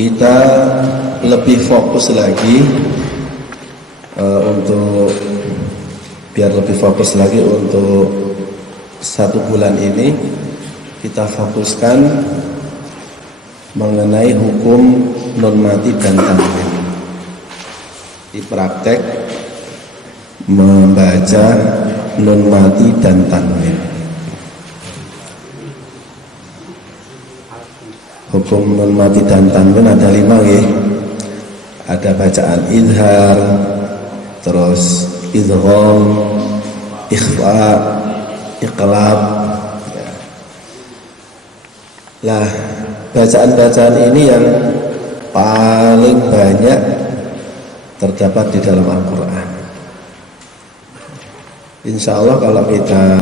kita lebih fokus lagi untuk biar lebih fokus lagi untuk 1 bulan ini kita fokuskan mengenai hukum nun mati dan tanwin. Di praktek membaca nun mati dan tanwin. Hukum nun mati dan tanwin ada 5 ya. Ada bacaan izhar, terus idgham, ikhfa, iqlab. Lah, bacaan-bacaan ini yang paling banyak terdapat di dalam Al-Quran. Insya Allah kalau kita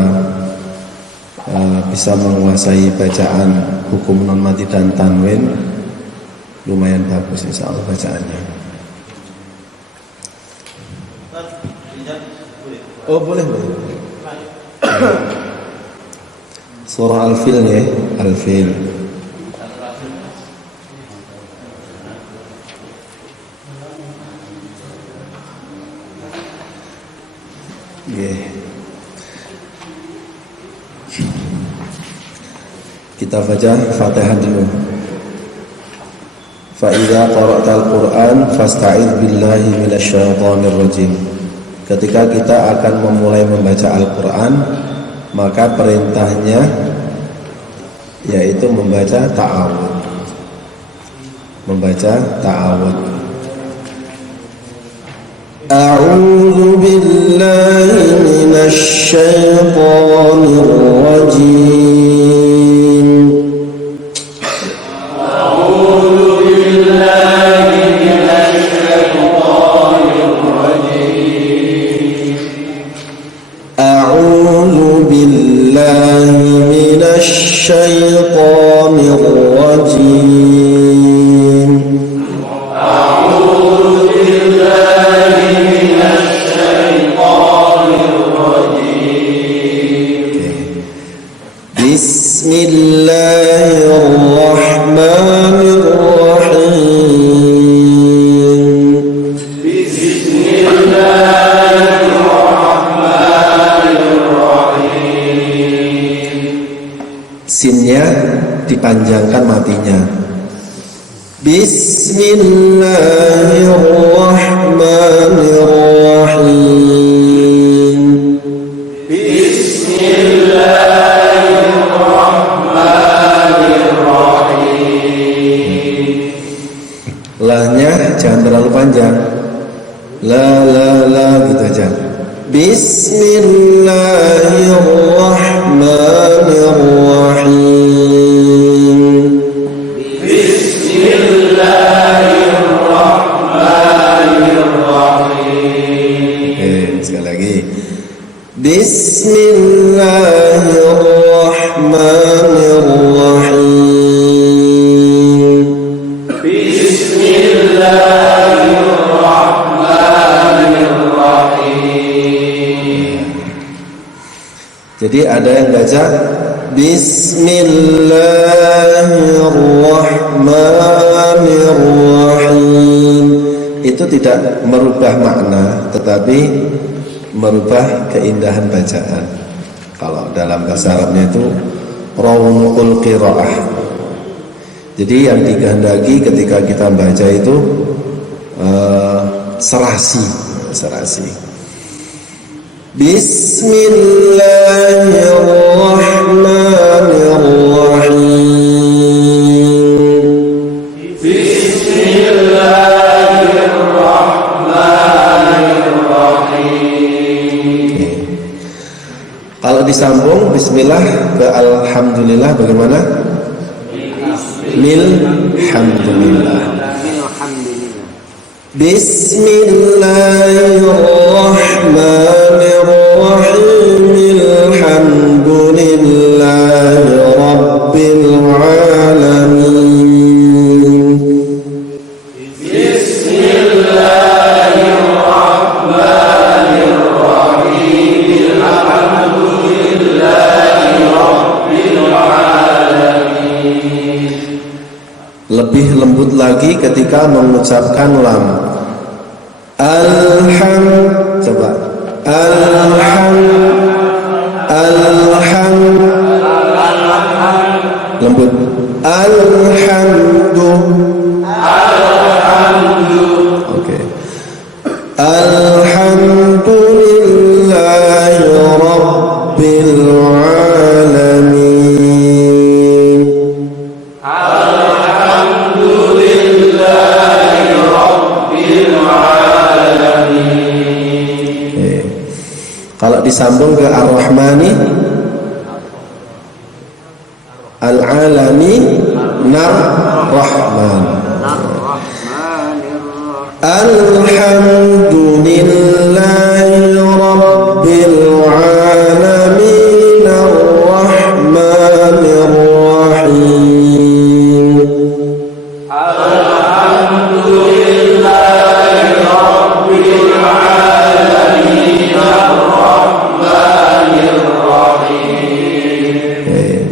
bisa menguasai bacaan hukum nun mati dan tanwin, lumayan bagus insya Allah bacaannya. Oh boleh. Surah Al-Fil ya, Al-Fil. Kita baca Fatihah dulu. Fa idza qara'tal Qur'an fasta'idz billahi minasyaitonir rajim. Ketika kita akan memulai membaca Al-Qur'an, maka perintahnya yaitu membaca ta'awudz. Membaca ta'awudz. A'udzu billahi minasyaitonir rajim. الشيطان الرجيم أعوذ بالله من الشيطان الرجيم بسم الله الرحمن الرحيم بسم الله الرحمن الرحيم. Sinnya dipanjangkan matinya. Bismillahirrahmanirrahim. Bismillahirrahmanirrahim. Lahnya jangan terlalu panjang. La gitu aja. Bismillahirrahmanirrahim. Bismillahirrahmanirrahim. Sekali lagi. Bismillahirrahmanirrahim. Bismillahirrahmanirrahim. Jadi ada yang baca Bismillahirrahmanirrahim. Itu tidak merubah makna, tetapi merubah keindahan bacaan. Kalau dalam bahasa Arabnya itu rawnqul qiraah. Jadi yang dikehendaki ketika kita baca itu serasi. Bismillahirrahmanirrahim. Bismillahirrahmanirrahim. Kalau disambung Bismillah ke Alhamdulillah bagaimana? Milhamdulillah. Bismillahirrahmanirrahim. Alhamdulillahi rabbil alamin. Bismillahirrahmanirrahim. Alhamdulillahi rabbil alamin. lebih lembut lagi ketika mengucapkan lam. Coba lembut. Oke. Alhamdulillahi rabbil alamin. Alhamdulillahi rabbil alamin. Oke. Kalau disambung ke Ar-Rahmani, Al-Alami, Nar-Rahman. Alhamdulillahi rabbil alamin, Ar-Rahmanir Rahim. Alhamdulillahi rabbil alamin, Ar-Rahmanir Rahim.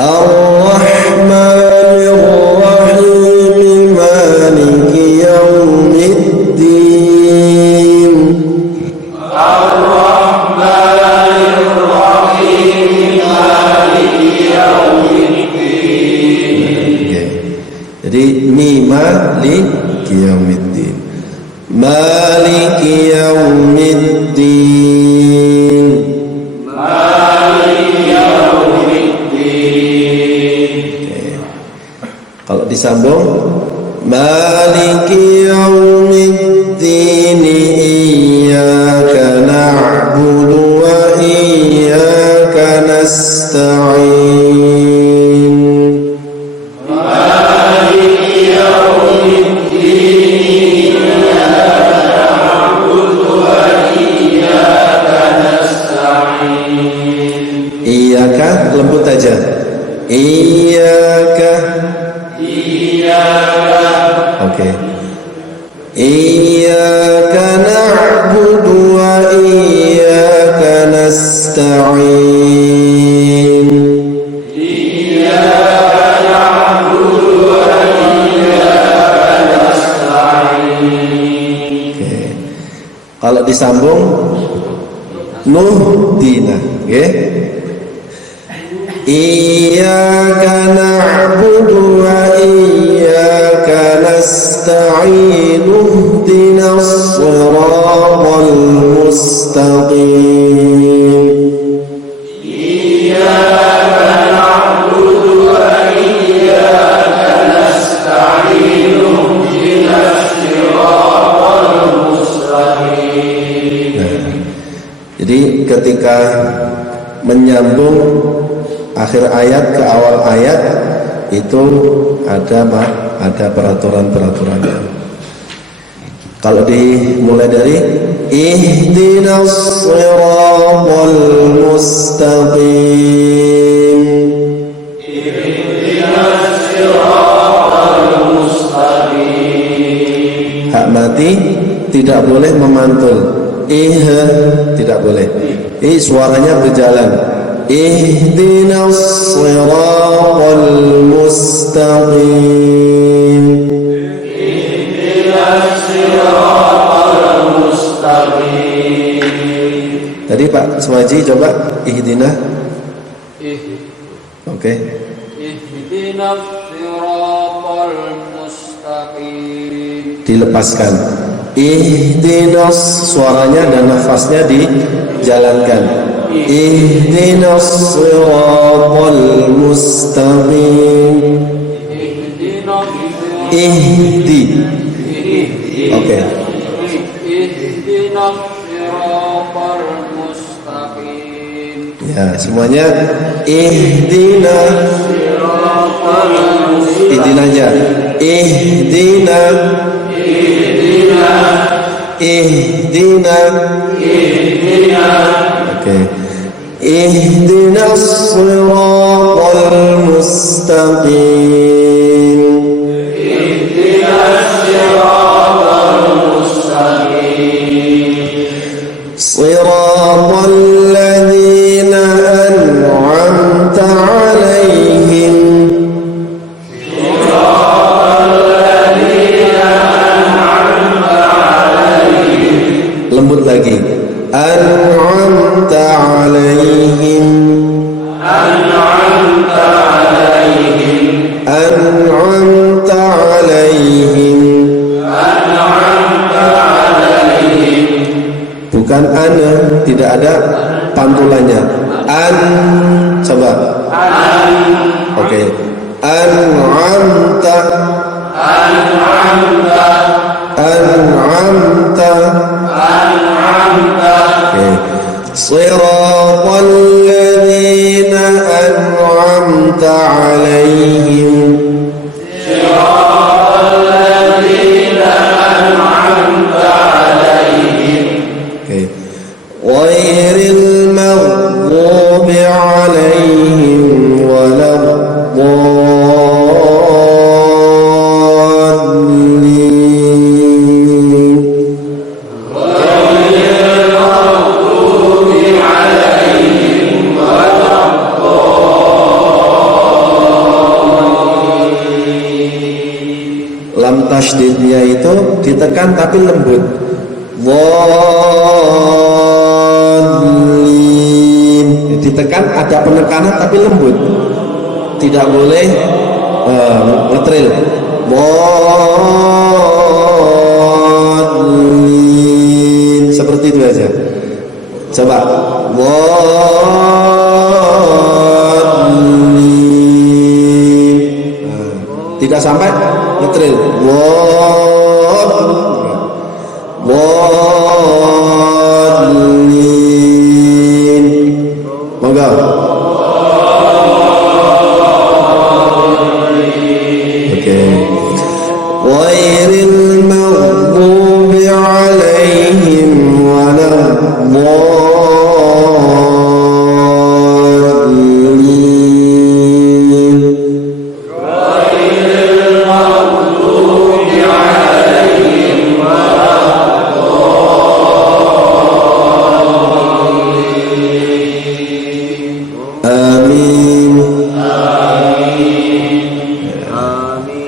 Ar-Rahmanir Rahim, Maliki Yawmiddin. Ar-Rahmanir Rahim, Maliki Yawmiddin. Jadi Maliki Yawmiddin. Maliki Yawmiddin. Maliki Yawmiddin. Kalau disambung Maliki Yawmiddin, Iyyaka na'budu wa iyyaka nasta'in. Maliki Yawmiddin, Iyyaka na'budu wa iyyaka nasta'in. Iyyaka lembut aja. Iyyaka. Oke. Iyyaka na'budu wa iyyaka nasta'in. Iyyaka na'budu wa iyyaka nasta'in. Oke. Kalau disambung Nuhdina, oke? Iyyaka na'budu wa iyyaka nasta'in, ihdinas siratal mustaqim. Iyyaka na'budu wa iyyaka nasta'in, ihdinas siratal mustaqim. Jadi ketika menyambung akhir ayat ke awal ayat itu ada peraturan-peraturannya. Kalau dimulai dari ihdinas siratal mustaqim, Ihdinas siratal mustaqim. hak mati tidak boleh memantul. Tidak boleh. Suaranya berjalan. Ihdinas siratal mustaqim. Ihdinas siratal mustaqim. Tadi Pak Suwaji coba ihdina. Oke. Ihdinas siratal mustaqim. Dilepaskan. Ihdinas, suaranya dan nafasnya dijalankan. Ihdinas siratal mustaqim. Ihdi. Oke. Ihdinas siratal mustaqim. Ya, semuanya ihdina. Ihdina aja. Ihdina. Oke. Ihdinas siratal mustaqim. Siratal ladzina an'amta 'alaihim an'amta alaihim. Bukan ana, tidak ada pantulannya. Coba. Oke. An'amta. Oke. Siratal ladzina an'amta alaihim. Ghairil maghdubi alaihim waladdallin. Lam tasydidnya itu ditekan tapi lembut. Ditekan ada penekanan tapi lembut, tidak boleh ngetril. Seperti itu aja. Coba tidak sampai ngetril. Monggo. Oke. Ghairil maghdubi alaihim waladdallin.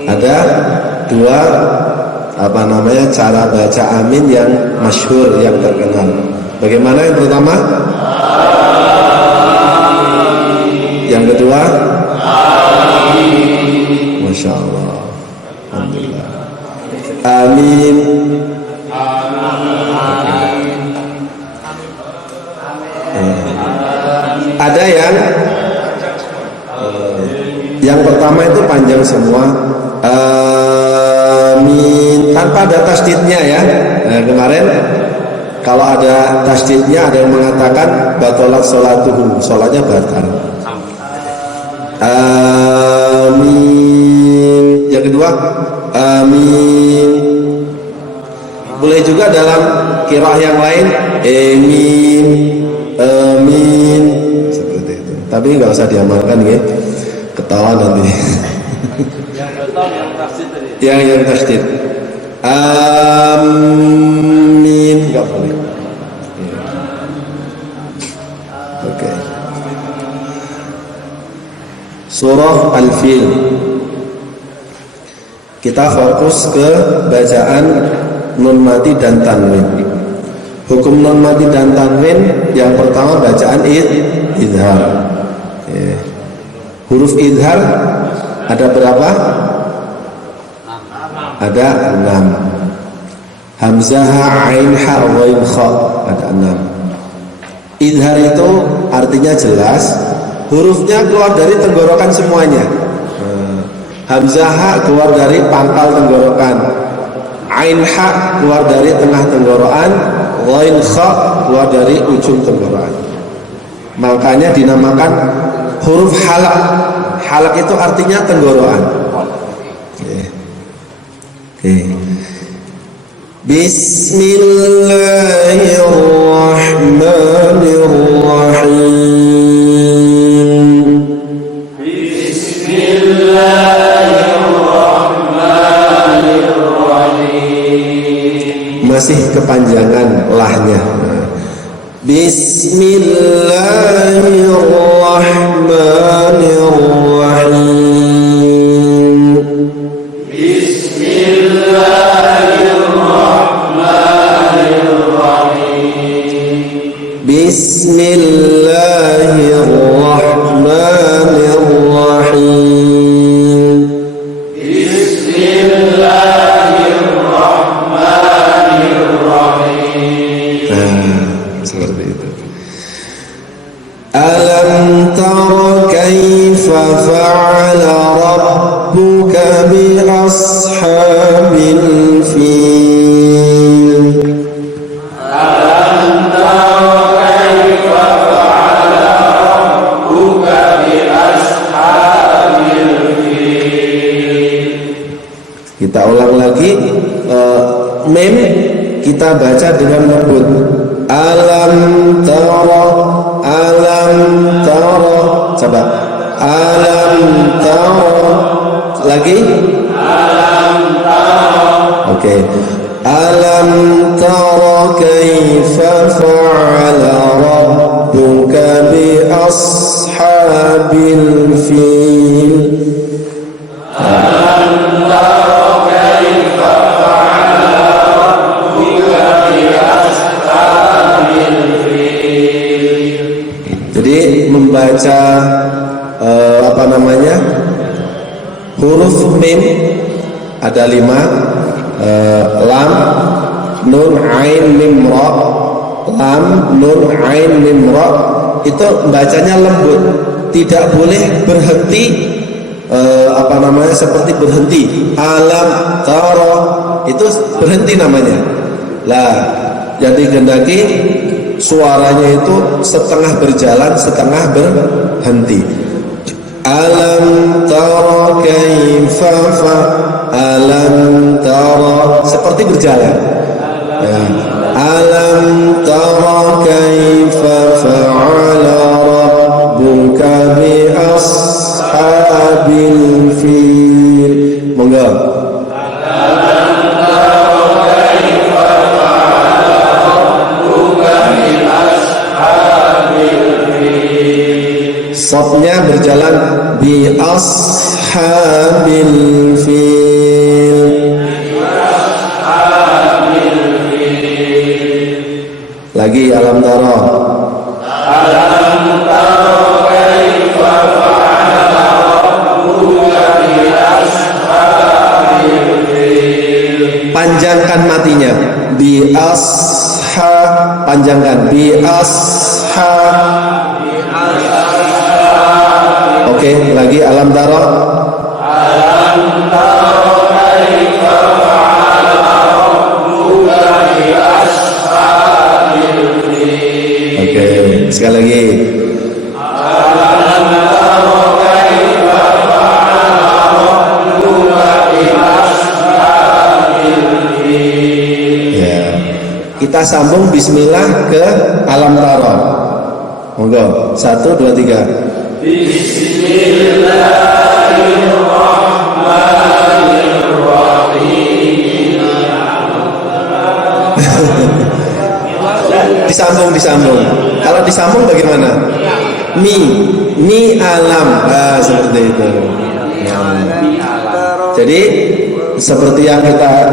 Ada dua cara baca amin yang masyhur, yang terkenal. Bagaimana yang pertama? Yang kedua? Masya Allah. Alhamdulillah. Amin. Ada yang pertama itu panjang semua. Amin tanpa ada tasdidnya ya. Nah, kemarin kalau ada tasdidnya ada yang mengatakan batalat sholatuhu, sholatnya batal. Amin. Yang kedua amin. Boleh juga dalam qiraah yang lain amin, amin seperti itu. Tapi nggak usah diamalkan ya, ketawa nanti. Yang tasdid amin nggak boleh. Oke. Surah Al-Fil. Kita fokus ke bacaan nun mati dan tanwin. Hukum nun mati dan tanwin yang pertama bacaan idhar. Huruf idhar ada berapa? Ada 6. Hamzah, ain, ha, ghain, kha ada 6. Idhar itu artinya jelas, hurufnya keluar dari tenggorokan semuanya. Hamzah ha keluar dari pangkal tenggorokan, ain ha keluar dari tengah tenggorokan, ghain kha keluar dari ujung tenggorokan. Makanya dinamakan huruf halak. Halak itu artinya tenggorokan. Bismillahirrahmanirrahim. Bismillahirrahmanirrahim. Masih kepanjangan lahnya. Bismillahirrahmanirrahim. Bismillahirrahmanirrahim. fa'ala rabbuka bi ashabil fil. Alam tara kaifa fa'ala rabbuka bi ashabil fil. Kita ulang lagi, mem kita baca dengan lembut. Alam tara, alam tara. Coba. Alam tara. Lagi. Alam tara. Oke. Alam tara kaifa fa'ala rabbuka bi ashabil fil. Alam tara kaifa fa'ala rabbuka bi ashabil fil. Jadi membaca apa namanya, huruf mim ada 5, lam, nun, ain, mim, ra. Lam, nun, ain, mim, ra itu bacanya lembut, tidak boleh berhenti, apa namanya, seperti berhenti. Alam tara itu berhenti namanya. Lah, jadi gendaki suaranya itu setengah berjalan, setengah berhenti. Alam tara kaifa fa, alam tara seperti berjalan. Ya. Alam tara kaifa fa'ala rabbuka bi ashabil fil. Monggo. Sotnya berjalan bi ashabil fil. Lagi alam tara. Alam tara kaifa fa'ala rabbuka bi ashabil fil. Panjangkan matinya. Bi asha, panjangkan bi asha. Oke, lagi alam tara. Alam tara kaifa fa'ala rabbuka bi ashabil fil. Oke, sekali lagi. Alam tara kaifa fa'ala rabbuka bi ashabil fil. Ya. Kita sambung bismillah ke alam tara. Monggo, 1, 2, 3. Bismillahirrahmanirrahim. Disambung. Kalau disambung bagaimana? Mi alam. Nah, seperti itu. Jadi seperti yang kita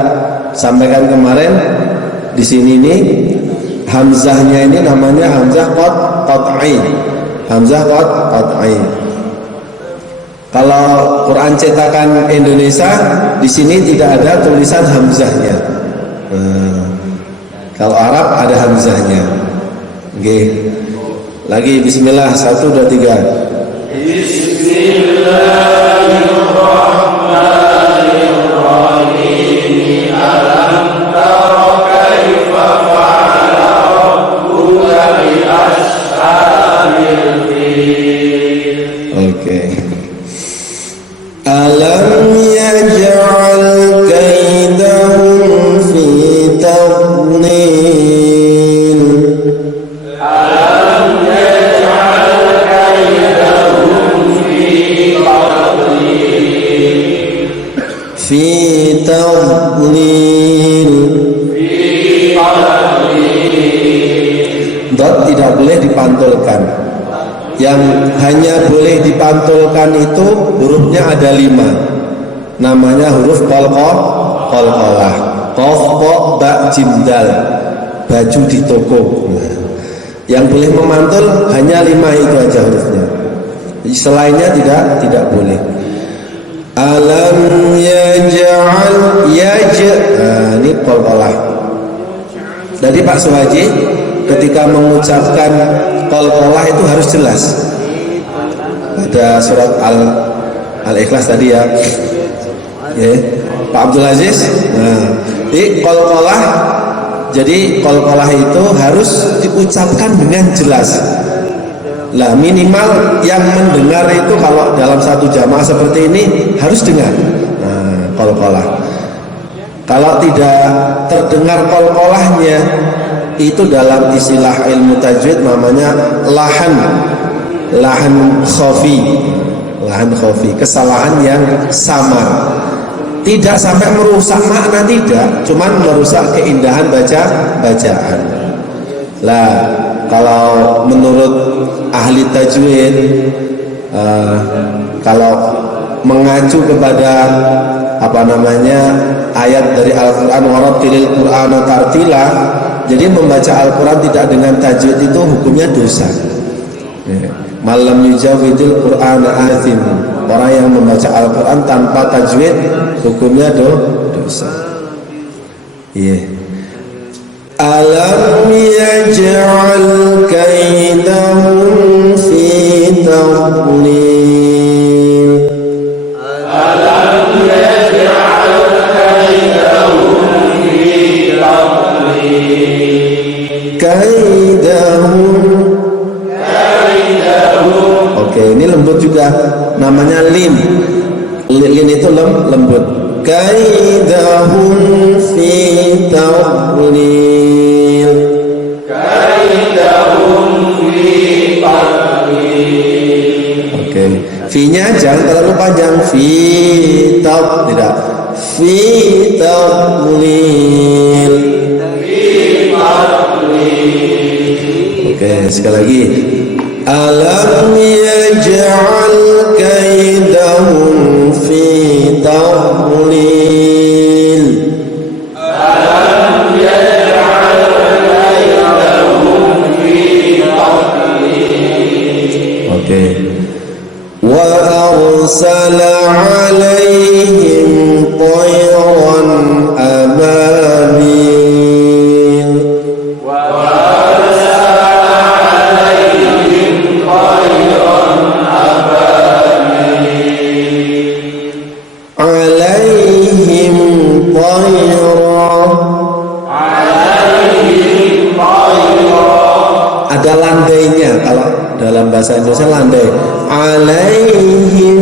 sampaikan kemarin, di sini nih hamzahnya ini namanya hamzah qat'i. Hamzah qat'i. Kalau Quran cetakan Indonesia, di sini tidak ada tulisan hamzahnya. Kalau Arab ada hamzahnya. Oke. Lagi bismillah, 1, 2, 3. Bismillahirrahmanirrahim. Alam tara kaifa fa'ala rabbuka bi ashabil fil. Oke. Alam yaj'al kaidahum fi tadlil. Alam yaj'al kaidahum fi tadlil. Fi tadlil. Fi tadlil. Dot tidak boleh dipantulkan. Yang hanya boleh dipantulkan itu hurufnya ada 5. Namanya huruf qalqalah. Qaf, qa, ba, jim, dal. Baju di toko. Yang boleh memantul hanya 5 itu aja hurufnya. Selainnya tidak boleh. Alam yaj'al nah, ini qalqalah. Jadi Pak Suhaji ketika mengucapkan qalqalah itu harus jelas. pada surat Al-Ikhlas tadi ya. Ya, Pak Abdul Aziz. Nah, jadi qalqalah, itu harus diucapkan dengan jelas. Lah minimal yang mendengar itu kalau dalam satu jamaah seperti ini harus dengar. Nah, qalqalah. Kalau tidak terdengar qalqalahnya, itu dalam istilah ilmu tajwid namanya lahan khafi, kesalahan yang samar. Tidak sampai merusak makna, tidak, cuman merusak keindahan bacaan. Lah kalau menurut ahli tajwid, kalau mengacu kepada ayat dari Al-Quran, warattilil Qur'ana tartila, jadi membaca Al-Quran tidak dengan tajwid itu hukumnya dosa. Malam yujawidil Qur'ana azim, orang yang membaca Al-Quran tanpa tajwid hukumnya dosa. Alam yaj'al kaidahum fi tadlil. Alam yaj'al kaidahum fi tadlil. Kaidahum. Oke, ini lembut juga, namanya lin. Lin itu lembut. Kaidahum fi tadlil. Kaidahum fi tadlil. Oke, fi-nya jangan terlalu panjang. Tidak. Fi tadlil. Oke, sekali lagi. Alam yaj'al kaidahum fi tadlil. Alam yaj'al kaidahum fi tadlil. Oke. Wa arsala 'alaihim tayran ababil. Ada landainya, kalau dalam bahasa Indonesia landai. Alaihim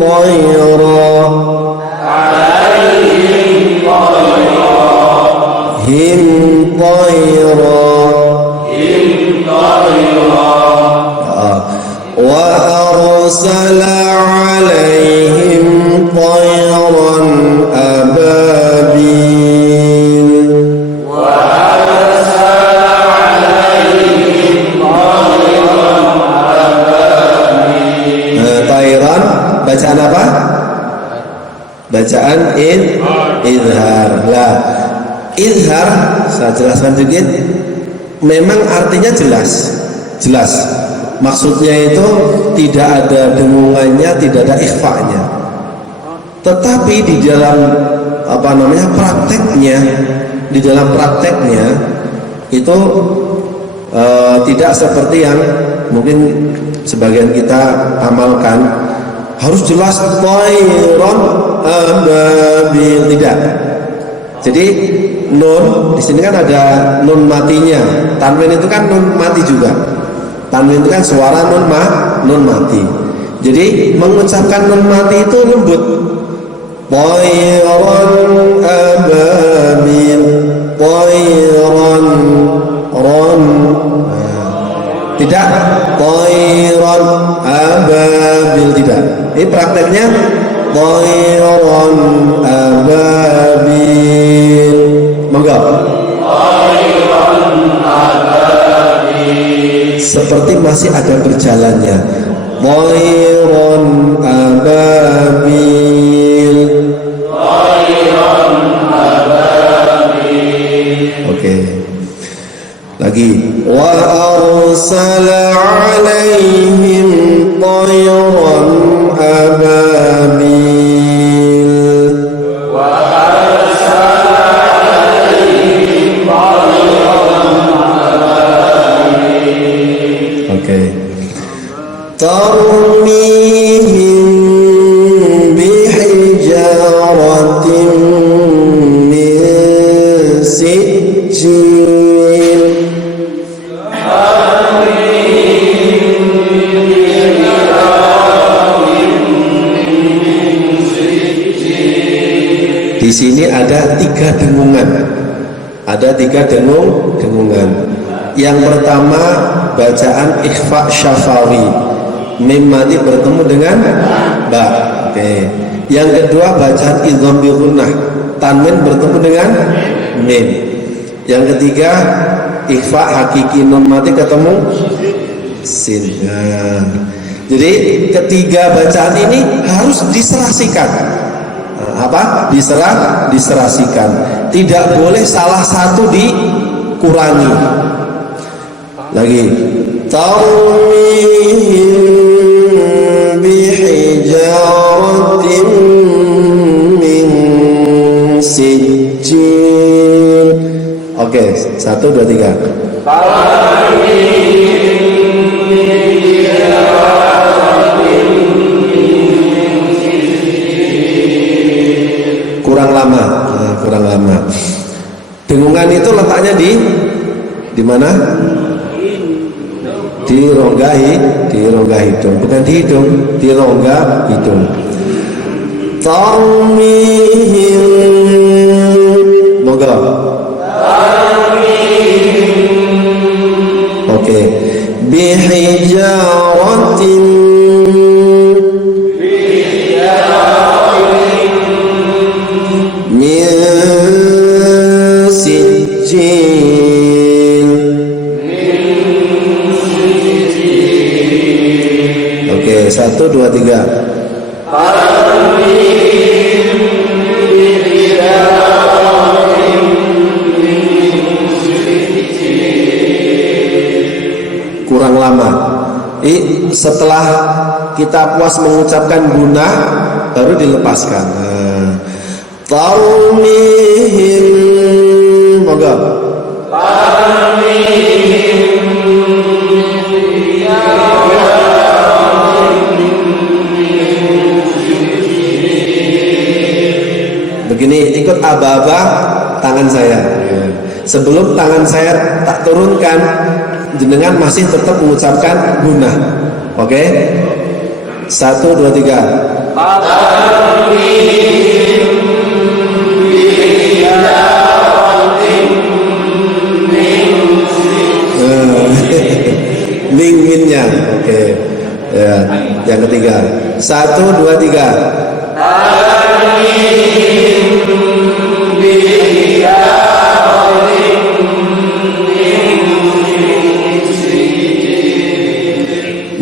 tayra. Alaihim tayra. Him tayra. Him tayra. Wa arsala alaihim tayran ababil. Bacaan apa? Bacaan izhar. Lah, izhar saya jelaskan sedikit. Memang artinya jelas. Maksudnya itu tidak ada dengungannya, tidak ada ikhfa'nya. Tetapi di dalam prakteknya itu tidak seperti yang mungkin sebagian kita amalkan. Harus jelas tayran ababil, tidak. Jadi nun di sini kan ada nun matinya. Tanwin itu kan nun mati juga. Tanwin itu kan suara nun mati. Jadi mengucapkan nun mati itu lembut. Tayran ababil, tayran ron. Tidak tayran ababil, tidak. Ini prakteknya tayran ababil. Monggo. Tayran ababil. Seperti masih ada berjalannya. Tayran ababil. Tayran ababil. Oke. Lagi. Wa arsala 'alaihim tayran ababil. Wa arsala 'alaihim tayran ababil. Oke. Tarmi Di sini ada 3 dengungan. Ada 3 dengungan. Yang pertama bacaan ikhfa syafawi, mim mati bertemu dengan ba. Oke. Yang kedua bacaan idgham bi gunnah, tanwin bertemu dengan mim. Yang ketiga ikhfa hakiki, nun mati ketemu sin. Nah, jadi ketiga bacaan ini harus diserasikan. Apa? Diserasikan. Tidak boleh salah satu dikurangi. Lagi. Tarmihim bihijaratin min sijjin. Oke, 1, 2, 3. Kurang lama. Dengungan itu letaknya di mana? Di rongga hidung, bukan di hidung, di rongga hidung. Tarmihim, moga. Oke. Bihijaratin min sijjin. Oke, 1, 2, 3. Kurang lama. Setelah kita puas mengucapkan gunah baru dilepaskan. Tarmihim, moga. Begini, ikut aba-aba tangan saya. Sebelum tangan saya tak turunkan, jenengan masih tetap mengucapkan gunah. Oke? 1, 2, 3. Minnya. Oke. Ya, yang ketiga. 1, 2, 3.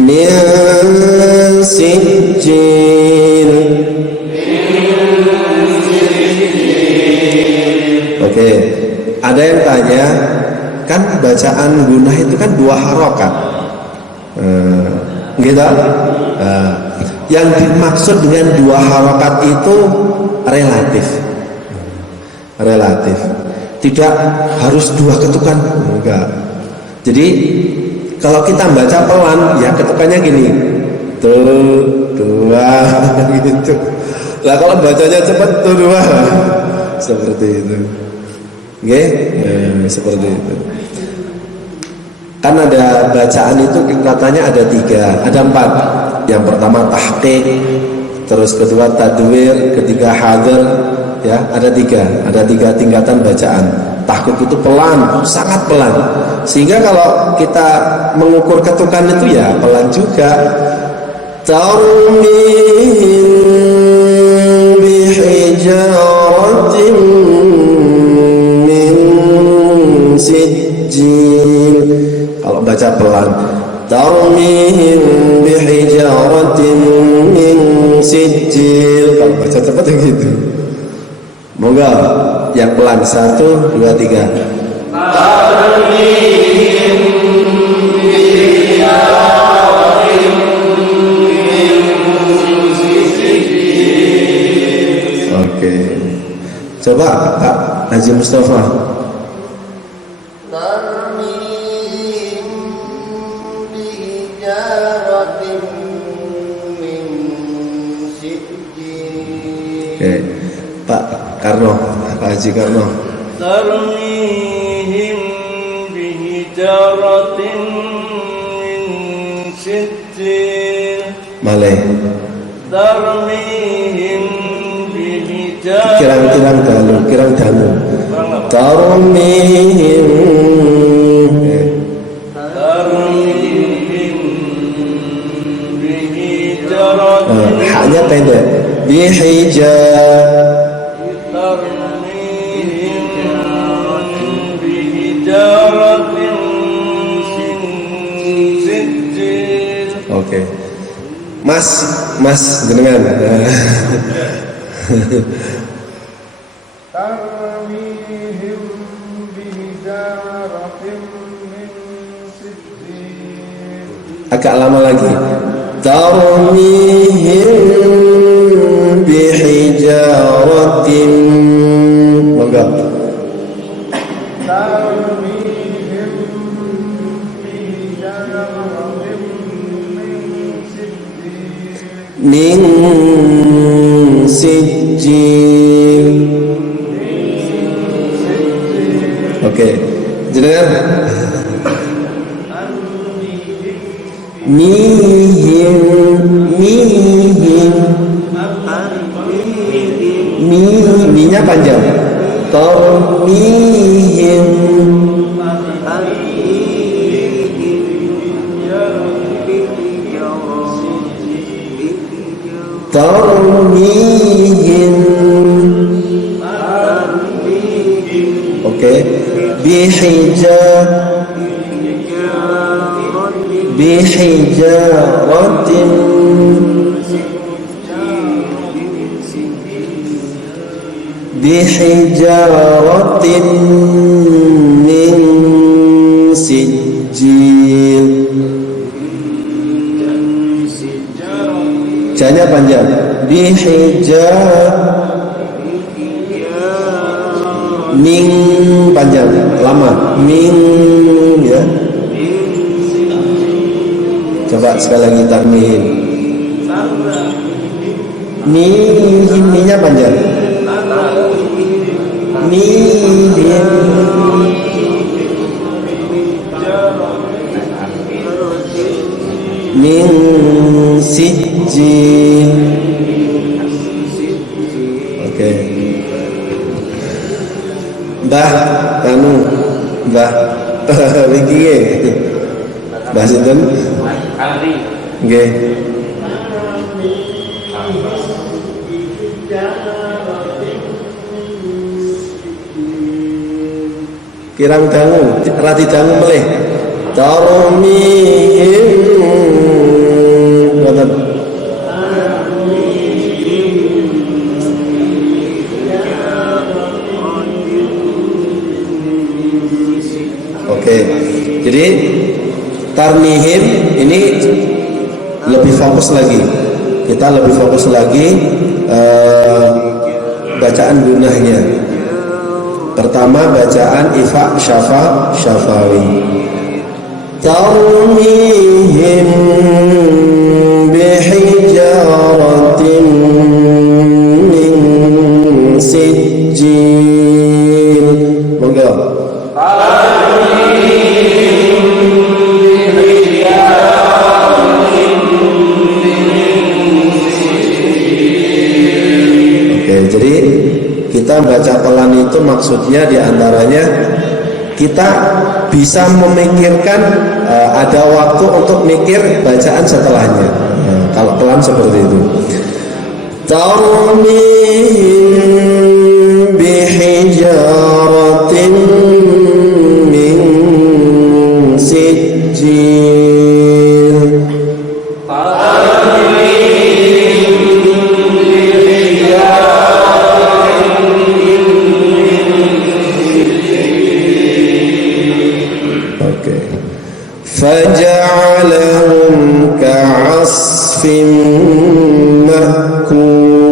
Min sijjin. Oke, ada yang tanya, kan bacaan gunah itu kan 2 harokat, gitu. Yang dimaksud dengan 2 harokat itu relatif, tidak harus 2 ketukan, enggak. Jadi kalau kita baca pelan, ya ketukannya gini, 2 gitu. Lah kalau bacanya cepat 2, seperti itu. Oke, seperti itu. Kan ada bacaan itu katanya ada 3, ada 4. Yang pertama tahqiq, terus kedua tadwir, ketiga hadar, ya ada 3 tingkatan bacaan. Tahqiq itu pelan, sangat pelan, sehingga kalau kita mengukur ketukan itu ya pelan juga. Tarmihim bihijaratin min sijjin. Kalau baca pelan, tarmihim bihijaratin min sijjil. Kalau baca cepat yang gitu. Moga yang pelan. 1, 2, 3. Oke. Coba Kak Haji Mustafa. Oke, Pak Karno, Pak Haji Karno. Tarmihim bihijaratin min sijjin. Malih. Tarmihim bihijaratin kirang-kirang dalu, kirang dangu. Tarmihim haknya pendek. Oke. Mas jenengan. Agak lama lagi. Tarmihim bihijaratin. Monggo. Min sijil. Oke. Jenengan. Mihim minya panjang. Tarmihim tarmihim. Oke. Bihijaratin min sijil. Janya panjang. Min panjang lama. Min ya. Coba sekali lagi tarmihim. Minnya panjang. Mihim min sijil. Oke. Mbah begini. Mbah sinten? Nggih. Kirang dangu, rati dangu melih. Tarmihim. Ngoten. Oke. Jadi tarmihim ini lebih fokus lagi. Kita lebih fokus lagi bacaan gunahnya. Pertama bacaan ifa syafawi. Tarmihim bihijaratin min sijil. Monggo. Jadi kita baca pelan itu maksudnya diantaranya kita bisa memikirkan ada waktu untuk mikir bacaan setelahnya. Kalau pelan seperti itu. Tarmihim bihijaratin min sijil. فجعلهم كعصف مأكول.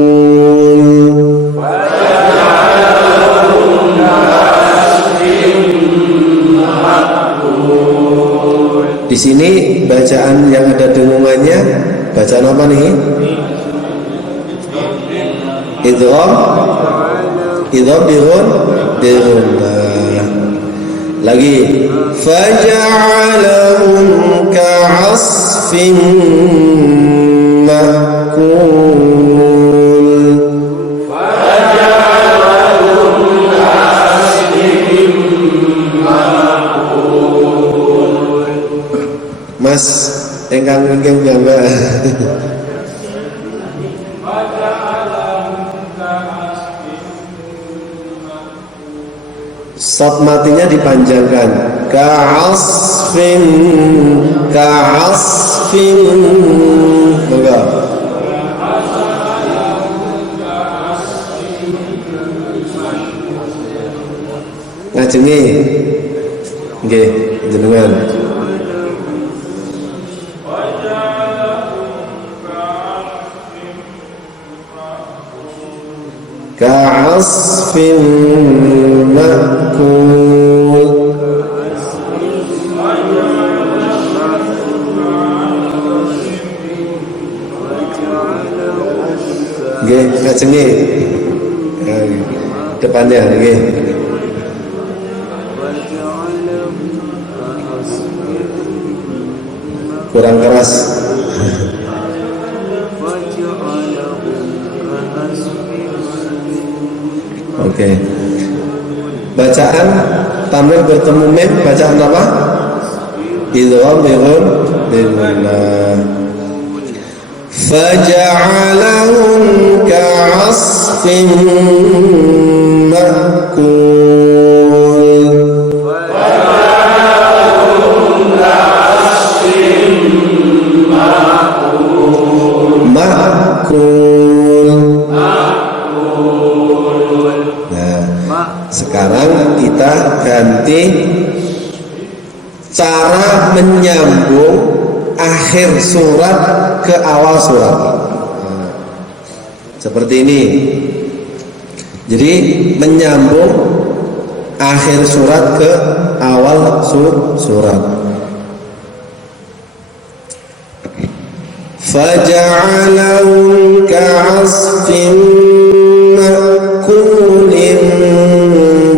Di sini bacaan yang ada dengungannya, bacaan apa nih? Idgham dirun. Lagi faja'alahum ka'asfin ma'kul. yang enggak. Sot matinya dipanjangkan. Ka'asfin enggak. Ngajengi nggih jenengan. Ka'asfin ma'kul. Nggih ngajengi depannya nggih. Kurang keras. Oke. Bacaan tamrin bertemu mim, bacaan apa? Idgham bighun billah. Faja'alahum ka'asfin ma'kul. Nah, sekarang kita ganti cara menyambung akhir surat ke awal surat. Nah, seperti ini. Jadi menyambung akhir surat ke awal surat. Faja'alahum ka'asfin ma'kulin.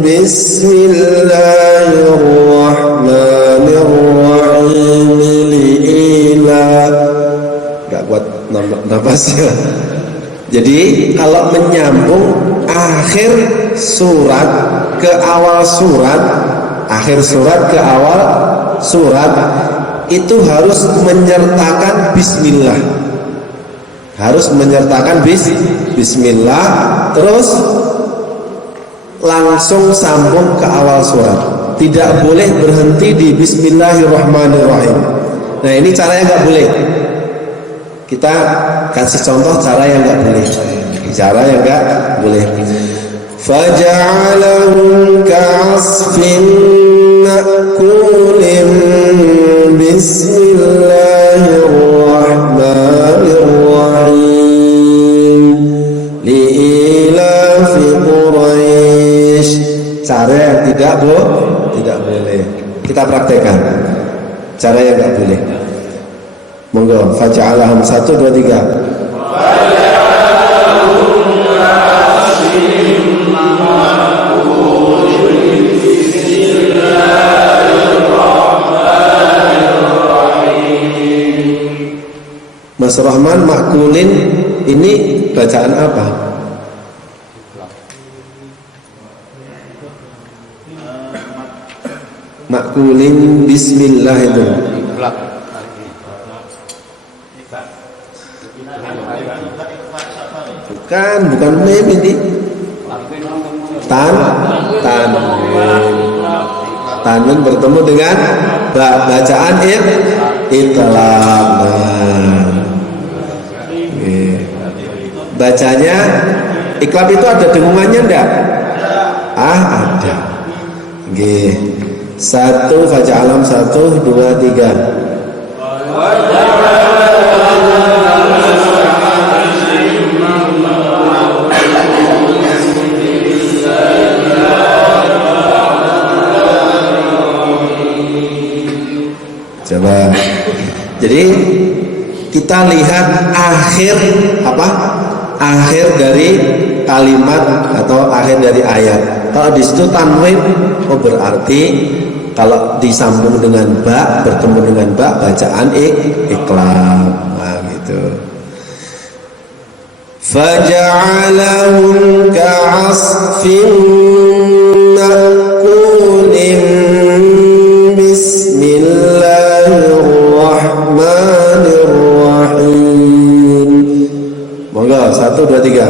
Bismillahirrahmanirrahim. Li'ila. Gak kuat nafasnya. Jadi kalau menyambung akhir surat ke awal surat, akhir surat ke awal surat, itu harus menyertakan bismillah. Harus menyertakan bismillah, terus langsung sambung ke awal surat. Tidak boleh berhenti di bismillahirrahmanirrahim. Nah, ini caranya nggak boleh. Kita kasih contoh cara yang nggak boleh. Cara yang nggak boleh. Faja'alahum ka'asfin ma'kulin. Bismillahirrahmanirrahim. Li'ilafi Quraisy. Cara yang tidak boleh. Kita praktekkan. Cara yang nggak boleh. Monggo, faja'alahum 1 2 3. Mas Rahman, makulin ini bacaan apa? Makulin bismillah itu. Bukan mem ini. Tanwin bertemu dengan bacaan itlaq. Bacanya iklab itu ada dengungannya enggak? Ada. Nggih. 1 faja'alam 1 2 3. Coba. Jadi kita lihat akhir apa? Akhir dari kalimat atau akhir dari ayat. Kalau di situ tanwin, oh berarti kalau disambung dengan ba, bertemu dengan ba, bacaan iqlab. Nah, gitu. Faja'alahum ka'asfin ma'kulin. Bismillahirrahmanirrahim. Monggo, 1, 2, 3.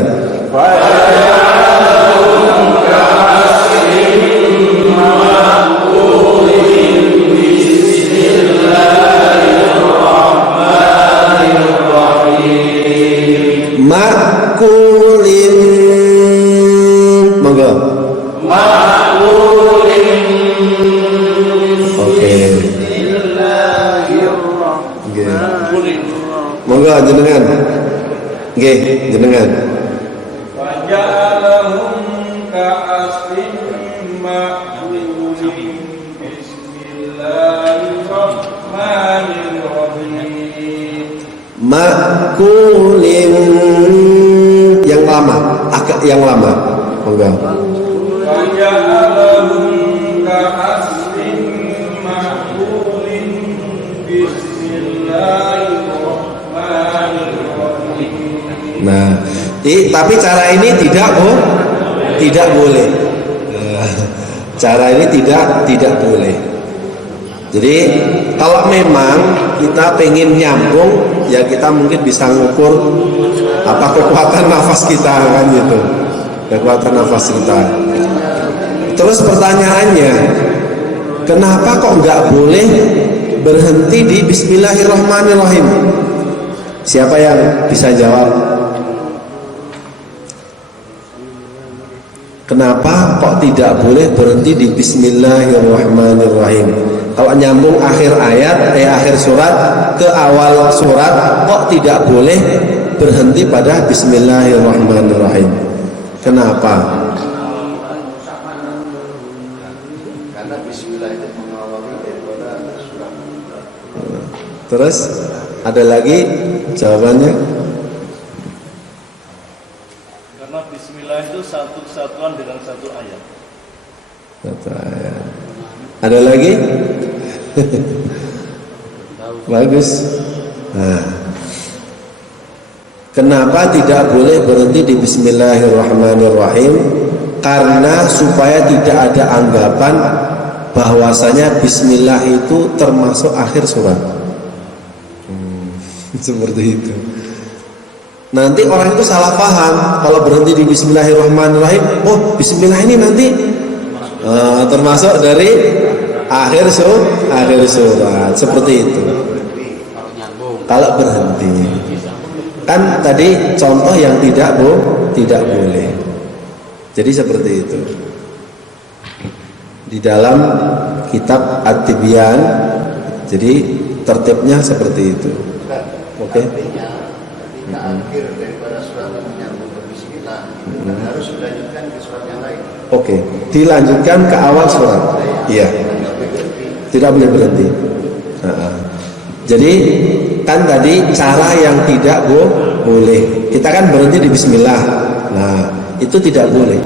Makulin, monggo. Oke. Monggo jenengan. Nggih, jenengan. Waja'alahum ka'asfin ma'kulin. Bismillahirrahmanirrahim. Makulin yang lama, agak yang lama. Monggo. Waja'alahum ka'asfin ma'kulin. Bismillahirrahmanirrahim. Nah, tapi cara ini tidak boleh. Cara ini tidak boleh. Jadi kalau memang kita pengen nyambung, ya kita mungkin bisa ngukur apa kekuatan nafas kita kan gitu. Kekuatan nafas kita. Terus pertanyaannya, kenapa kok nggak boleh berhenti di Bismillahirrahmanirrahim? Siapa yang bisa jawab? Kenapa kok tidak boleh berhenti di Bismillahirrahmanirrahim? Kalau nyambung akhir ayat, akhir surat ke awal surat, kok tidak boleh berhenti pada Bismillahirrahmanirrahim? Kenapa? Karena Bismillah itu mengawali daripada surat. Terus ada lagi jawabannya? Karena Bismillah itu satu kesatuan dengan satu ayat. Satu ayat. Ada lagi? Bagus. Nah, kenapa tidak boleh berhenti di Bismillahirrahmanirrahim? Karena supaya tidak ada anggapan bahwasanya Bismillah itu termasuk akhir surat. Seperti itu. Nanti orang itu salah paham kalau berhenti di Bismillahirrahmanirrahim. Oh, Bismillah ini nanti termasuk dari akhir surat. Seperti itu. Kalau berhenti, kan tadi contoh yang tidak boleh. Jadi seperti itu. Di dalam kitab At-Tibyan, jadi tertibnya seperti itu. Oke. Artinya ketika akhir daripada surat menyambung ke Bismillah, harus dilanjutkan ke surat yang lain. Oke, dilanjutkan ke awal surat. Iya. Tidak boleh berhenti. Jadi kan tadi cara yang tidak boleh. Kita kan berhenti di Bismillah. Nah, itu tidak boleh.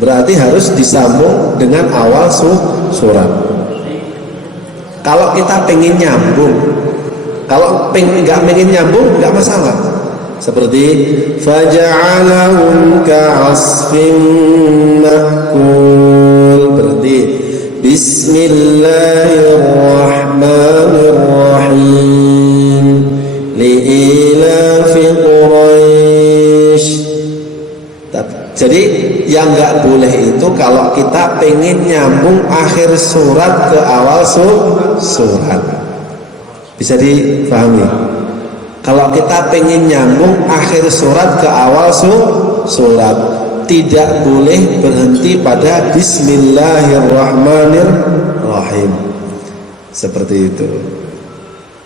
Berarti harus disambung dengan awal surat. Kalau kita pengen nyambung, kalau nggak pengen nyambung nggak masalah. Seperti faja'alahum ka'asfin ma'kul, berarti Bismillahirrahmanirrahim li'ilafi Quraisy. Jadi yang nggak boleh itu kalau kita pengen nyambung akhir surat ke awal surat. Bisa dipahami? Kalau kita pengen nyambung akhir surat ke awal surat, tidak boleh berhenti pada Bismillahirrahmanirrahim. Seperti itu.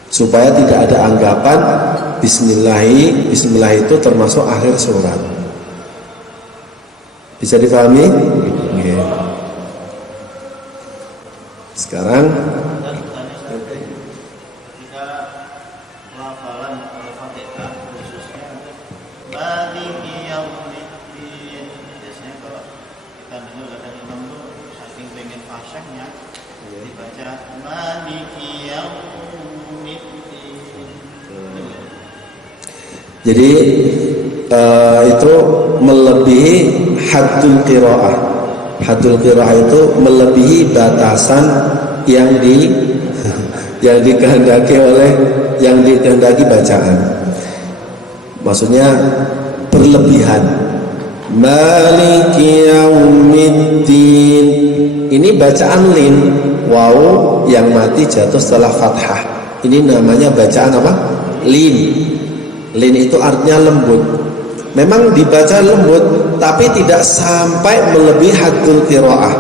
Supaya tidak ada anggapan Bismillah itu termasuk akhir surat. Bisa dipahami? Oke. Sekarang Ketika pelafalan Al-Fatihah khususnya Maliki Yaumiddin, biasanya kalau kita dengar kadang imam tuh saking pengen fasyahnya dibaca Maliki Yaumiddin. jadi itu melebihi haddul qiraah. Haddul qiraah itu melebihi batasan yang dikehendaki bacaan. maksudnya berlebihan. Maliki yaumiddin, ini bacaan lin, waw yang mati jatuh setelah fathah, ini namanya bacaan apa? Lin. Lin itu artinya lembut. Memang dibaca lembut, tapi tidak sampai melebihi haddul qiraah,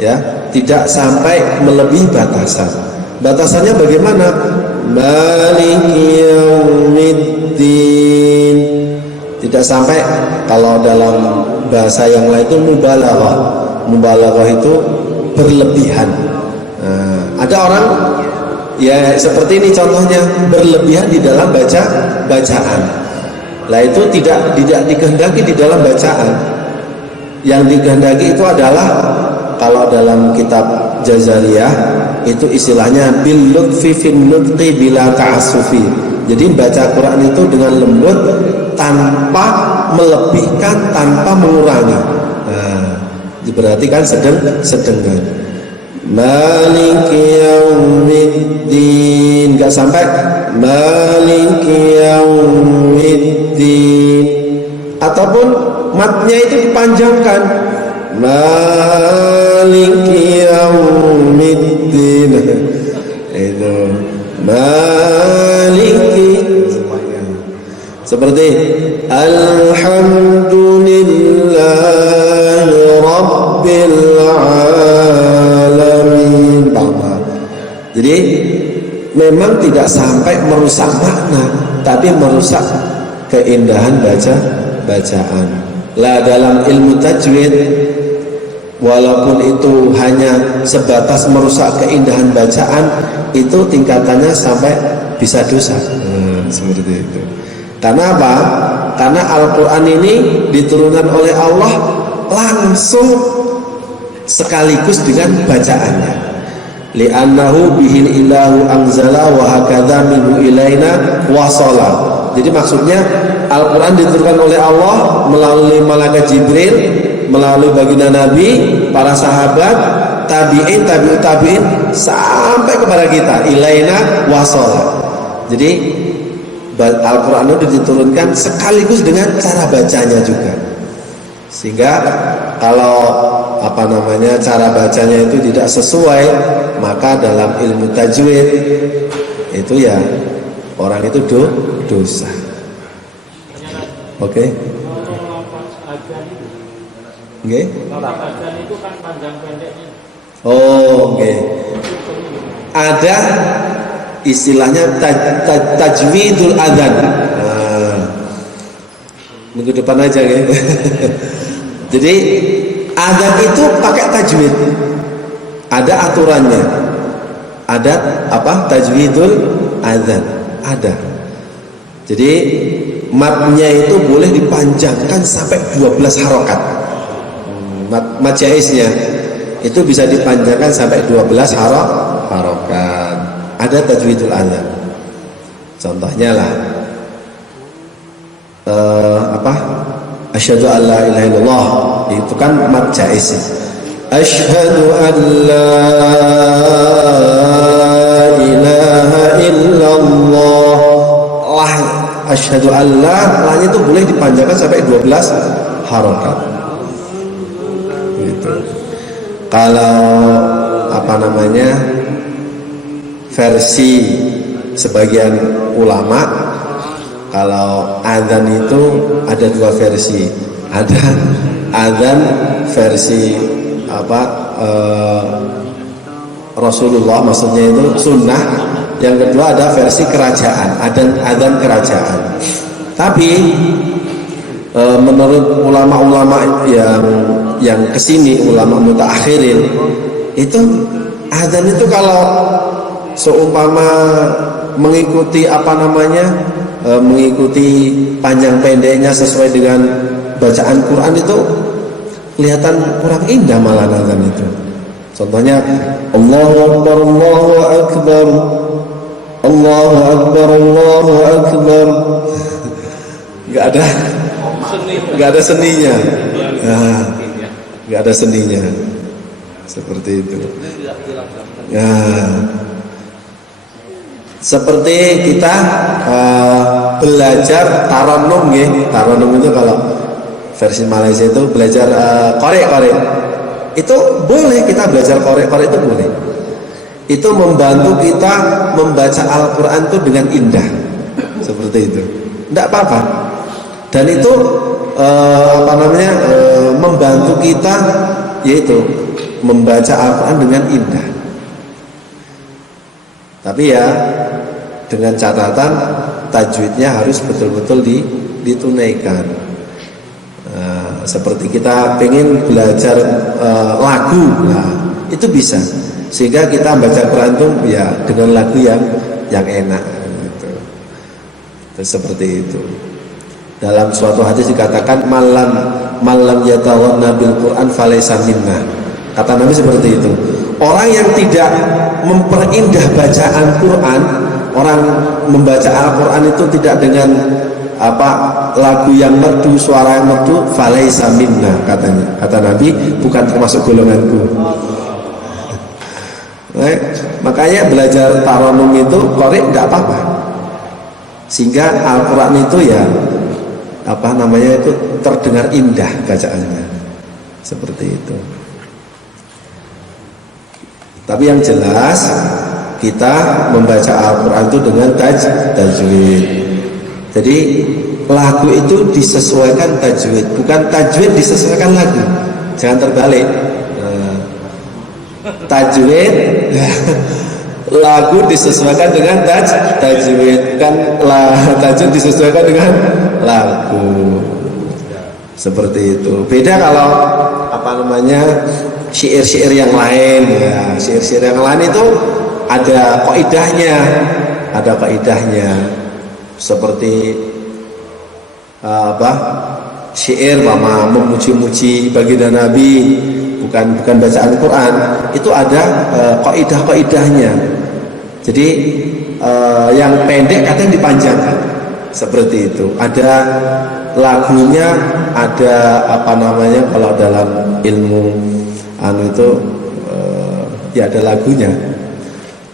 ya, tidak sampai melebihi batasan. Batasannya bagaimana? Maliki yaumiddin, tidak sampai. Kalau dalam bahasa yang lain itu mubalaghah. Mubalaghah itu berlebihan. Ada orang ya seperti ini contohnya, berlebihan di dalam bacaan. Lah itu tidak dikehendaki di dalam bacaan. Yang dikehendaki itu adalah kalau dalam kitab Jazariyah itu istilahnya bil lutfi fin nutqi bila ta'assufi. Jadi baca Quran itu dengan lembut, tanpa melebihkan, tanpa mengurangi. Berarti kan sedang. Maliki yaumiddin, enggak sampai Maliki yaumiddin. Ataupun matnya itu dipanjangkan, Maliki yaumiddin. Itu Maliki, seperti Alhamdulillahi Rabbil Alamin. Jadi memang tidak sampai merusak makna, tapi merusak keindahan bacaan. Lah dalam ilmu tajwid, walaupun itu hanya sebatas merusak keindahan bacaan, itu tingkatannya sampai bisa dosa. Seperti itu. Karena apa? Karena Al-Quran ini diturunkan oleh Allah langsung sekaligus dengan bacaannya. Li'annahu bihil ilahu anzala wa hakadha minhu ilaina wasala. Jadi maksudnya Al-Quran diturunkan oleh Allah melalui malaikat Jibril, melalui baginda Nabi, para sahabat, tabi'in, tabi'ut tabi'in, sampai kepada kita, ilaina wasala. Jadi Al-Quran itu diturunkan sekaligus dengan cara bacanya juga. Sehingga kalau cara bacanya itu tidak sesuai, maka dalam ilmu tajwid itu ya orang itu dosa. Oke? Oke? Oh, oke. Ada istilahnya tajwidul adzan. Minggu depan aja ya. Jadi adzan itu pakai tajwid. Ada aturannya. Ada apa? Tajwidul adzan. Ada. Jadi matnya itu boleh dipanjangkan sampai 12 harokat. Mat jaiznya itu bisa dipanjangkan sampai 12 harokat. Ada tajwidul adzan. Contohnya lah asyhadu an la ilaha illallah, itu kan mat jaiz. Asyhadu an la ilaha illallah. Lah, asyhadu an la, lahnya itu boleh dipanjangkan sampai 12 harokat. Gitu. Kalau versi sebagian ulama, kalau adzan itu ada dua versi. Ada adzan versi Rasulullah, maksudnya itu sunnah. Yang kedua ada versi kerajaan, adzan kerajaan. Tapi menurut ulama-ulama yang kesini, ulama mutaakhirin, itu adzan itu kalau seumpama mengikuti mengikuti panjang pendeknya sesuai dengan bacaan Quran itu kelihatan kurang indah malah adzan itu. Contohnya Allahu Akbar, Allahu Akbar, Allahu Akbar, Allahu Akbar. Nggak ada seninya. Nggak ada seninya. Seperti itu. Seperti kita belajar taranum ya. Taranum itu kalau versi Malaysia itu belajar korek-korek. Itu boleh, kita belajar korek-korek itu boleh. Itu membantu kita membaca Al-Quran itu dengan indah. Seperti itu. Tidak apa-apa. Dan itu membantu kita yaitu membaca Al-Quran dengan indah. Tapi ya dengan catatan tajwidnya harus betul-betul ditunaikan. Seperti kita pengen belajar lagu, nah itu bisa. Sehingga kita baca Quran itu ya dengan lagu yang enak. Gitu. Seperti itu. Dalam suatu hadis dikatakan malam yatawanna bil Quran falaysa minna. Kata Nabi seperti itu. Orang yang tidak memperindah bacaan Quran, orang membaca Al-Quran itu tidak dengan lagu yang merdu, suara yang merdu, falaysa minna katanya. Kata Nabi, bukan termasuk golonganku. Makanya belajar taranum itu korek tidak apa-apa. Sehingga Al-Quran itu ya itu terdengar indah bacaannya. Seperti itu. Tapi yang jelas kita membaca Al-Quran itu dengan tajwid. Jadi lagu itu disesuaikan tajwid, bukan tajwid disesuaikan lagu. Jangan terbalik. Tajwid lagu disesuaikan dengan tajwid, kan tajwid disesuaikan dengan lagu. Seperti itu. Beda kalau syair-syair yang lain ya. Syair-syair yang lain itu ada kaidahnya. Seperti syair memuji-muji baginda Nabi, bukan bacaan Quran, itu ada kaidahnya. Jadi yang pendek kadang dipanjangkan. Seperti itu. Ada lagunya, ada kalau dalam ilmu ya ada lagunya.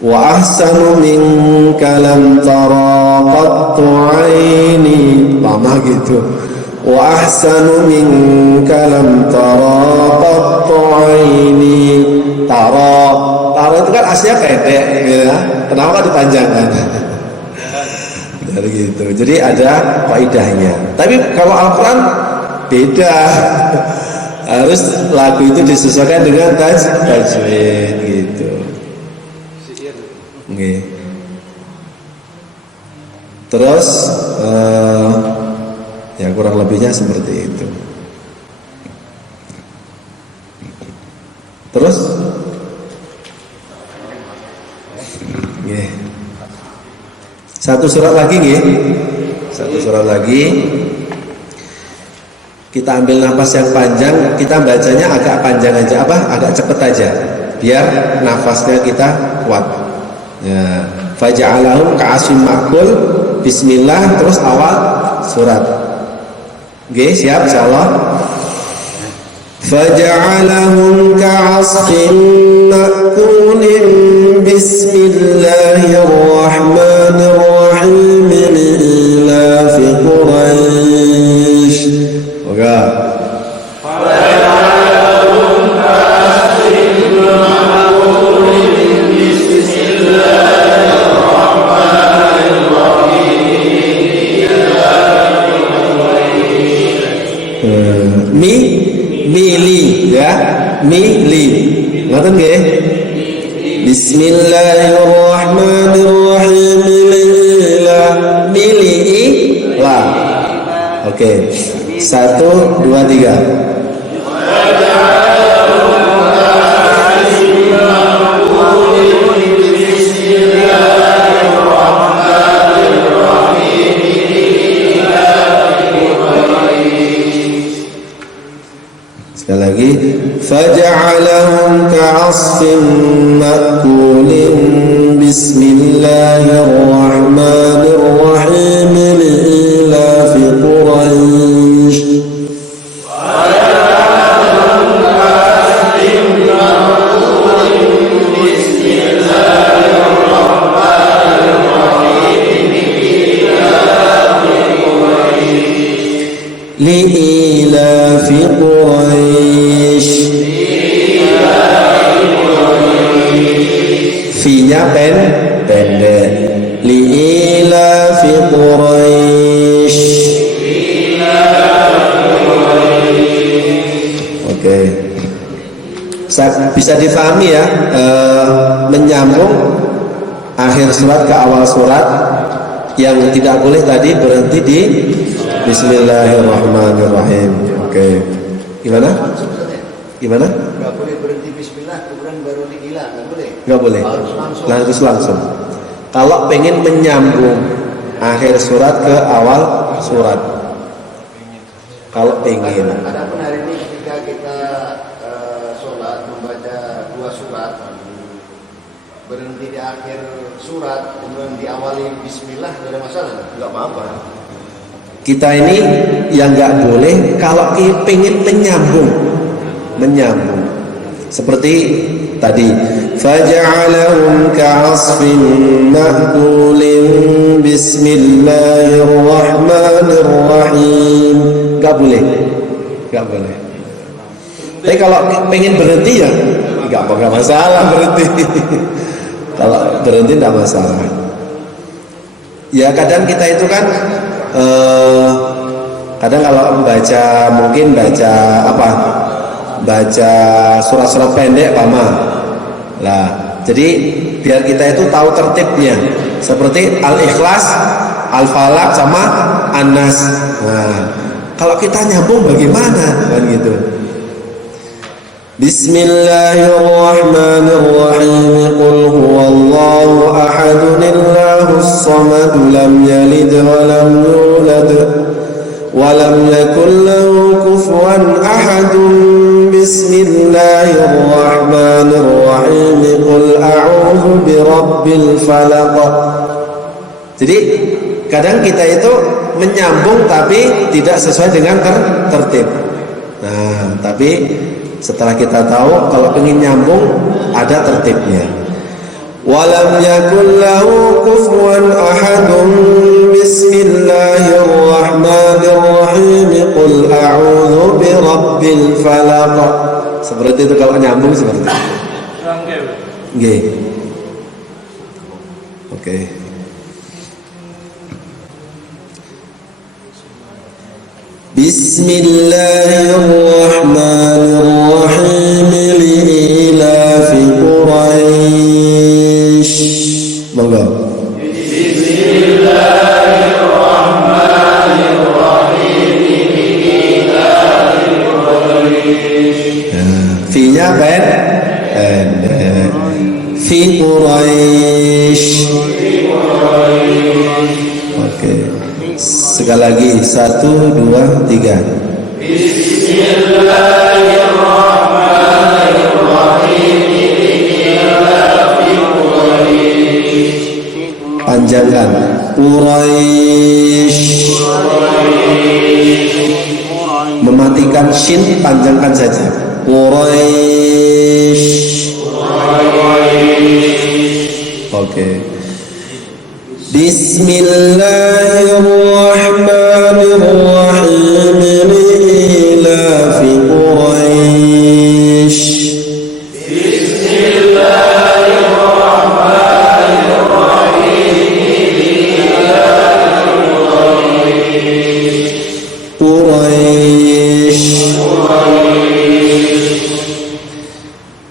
Wa ahsanu minka lam tara qattu aini, lama gitu. Wa ahsanu minka lam tara qattu aini. Tara itu kan aslinya pendek ya. Kenapa dipanjangkan? Dari gitu. Jadi ada kaidahnya. Tapi kalau Al-Quran beda. Harus lagu itu disesuaikan dengan tajwid gitu. Okay. Terus ya kurang lebihnya seperti itu. Terus satu surat lagi Satu surat lagi. Kita ambil nafas yang panjang, kita bacanya agak panjang aja, agak cepet aja, biar nafasnya kita kuat. Ya, faja'alahum ka'asim ma'kul. Bismillah, terus awal surat. Oke, siap insyaallah. Faja'alahum ka'asfin ma'kulin. Bismillahirrahmanirrahim. Ila fi Quraisy. Oke. Mili ya, mili. Ngoten nggih? Bismillahirrahmanirrahim. Mili la. Oke. 1 2 3. Sekali lagi, faja'alahum ka'asfin ma'kulin. Bismillahirrahmanirrahim. Ila fi Quraisy. li'ilafi Quraisy. Fi-nya pendek. Li'ilafi Quraisy. Oke. Bisa difahami ya, menyambung akhir surat ke awal surat. Yang tidak boleh tadi berhenti di Bismillahirrahmanirrahim. Oke. Gimana? Gimana? Nggak boleh berhenti bismillah, kemudian baru li'ilah, nggak boleh. Nggak boleh. Harus Langsung. Kalau pengen menyambung akhir surat ke awal surat. Kalau pengen. Adapun hari ini ketika kita sholat membaca 2 surat, berhenti di akhir surat, kemudian diawali bismillah, tidak ada masalah? Nggak apa-apa. Kita ini yang nggak boleh kalau pengen menyambung. Seperti tadi, faja'alahum ka'asfin ma'kulin bismillahirrahmanirrahim. Nggak boleh. Tapi kalau pengen berhenti ya nggak masalah berhenti. Kalau berhenti nggak masalah. Ya kadang kita itu kan kadang kalau mungkin baca surat-surat pendek lah. Jadi biar kita itu tahu tertibnya. Seperti Al-Ikhlas, Al-Falaq sama An-Nas. Nah, kalau kita nyambung bagaimana kan gitu. Bismillahirrahmanirrahim. Qul huwallahu ahadun Allahus samad lam yalid wa lam yulad wa lam yakul lahu kufuwan ahad. Bismillahirrahmanirrahim. Qul a'udzu birabbil falaq. Jadi kadang kita itu menyambung tapi tidak sesuai dengan tertib. Nah, tapi setelah kita tahu kalau ingin nyambung ada tertibnya. Walam yakul lahu kufuwan ahadun. Bismillahirrahmanirrahim. Qul a'udzu birabbil falaq. Seperti itu kalau nyambung seperti itu. Nggih. Oke. Bismillahirrahmanirrahim. Li'ilafi Quraisy. Monggo. Bismillahirrahmanirrahim. Li'ilafi Quraisy. Fi-nya pendek. Fi Quraisy. Oke. Sekali lagi 1, 2, 3. Bismillahirrahmanirrahim. Panjangkan. Quraisy. Mematikan shin, panjangkan saja. Quraisy. Oke. Bismillahirrahmanirrahim. Li'ilafi Quraisy.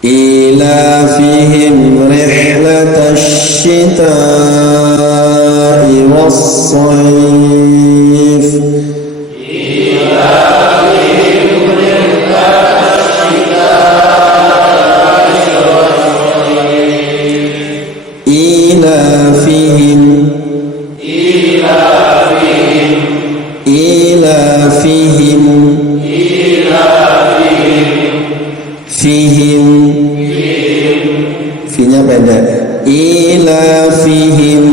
إيلافهم رحلة الشتاء والصيف. Fi-nya pendek. Ilafihim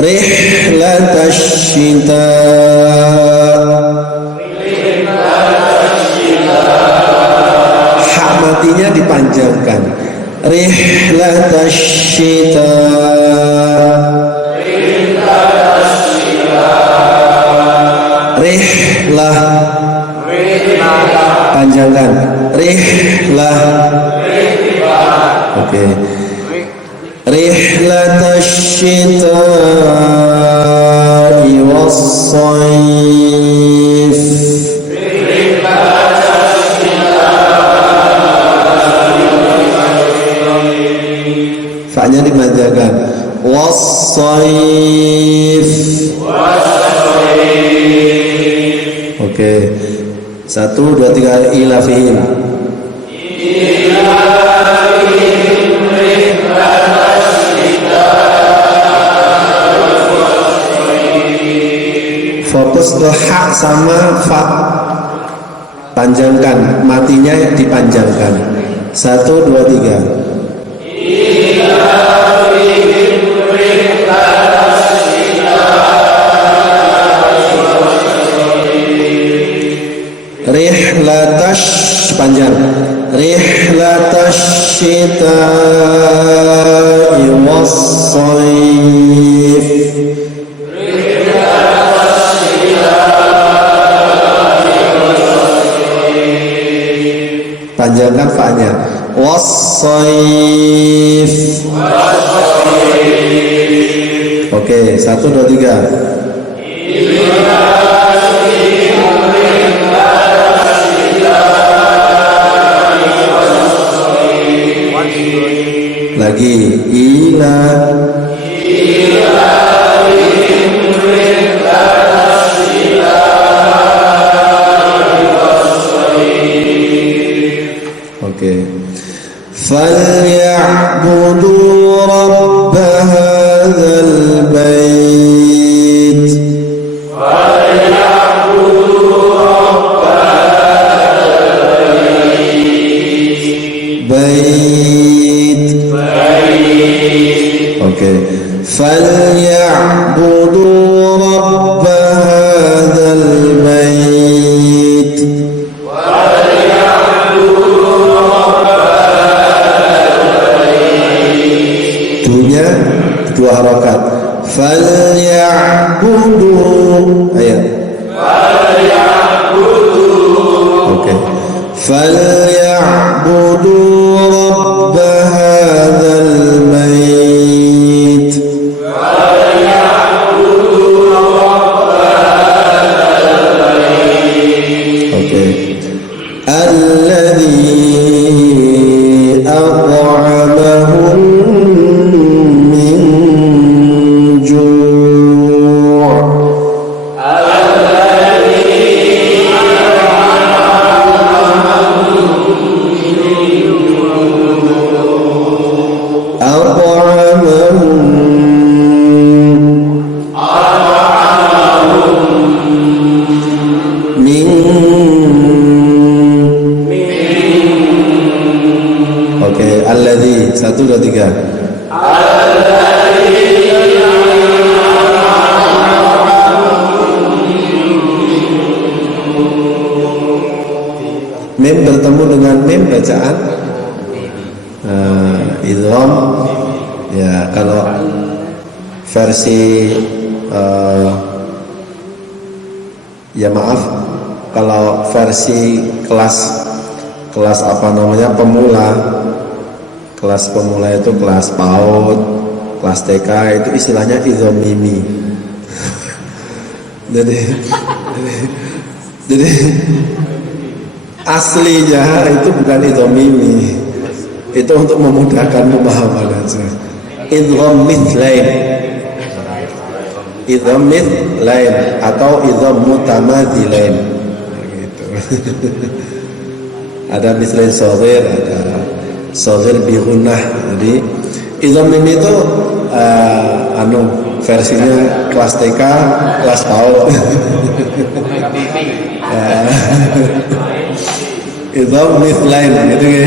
rihlatash syita. Ha matinya dipanjangkan. Rihlatash syita. Oke. 1, 2, 3 ilafihim. Fokus ke hak sama fa. Panjangkan, matinya dipanjangkan. 1, 2, 3. Rihlatash panjang. Rihlatash syita'i was-sayf. Panjangkan fa-nya. Was-sayf. Oke, 1, 2, 3. Lagi ila. Oke. Falyabudu rabb hadzal bait. Bait. Oke. Falyabudu rabb hadzal bait. Dunya 2 harakat. Falyabudu. Ayo. Oke. Falyabudu rabb hadzal bait. Oke. Alladzi at'amahum min ju'. Oke, alladzi 1, 2, 3. Mim bertemu dengan mim bacaan idgham. Ya, kalau versi ya maaf, kalau versi kelas apa namanya kelas pemula itu kelas PAUD, kelas TK itu istilahnya idgham mimi. jadi aslinya itu bukan idgham mimi, itu untuk memudahkan pemahaman aja. Idgham mithlain, idgham mithlain atau idgham mutamathilain gitu. Ada mithlain shaghir, ada shaghir bi gunnah. Jadi idgham mimi itu versinya kelas TK, kelas PAUD. Idgham mithlain gitu ya.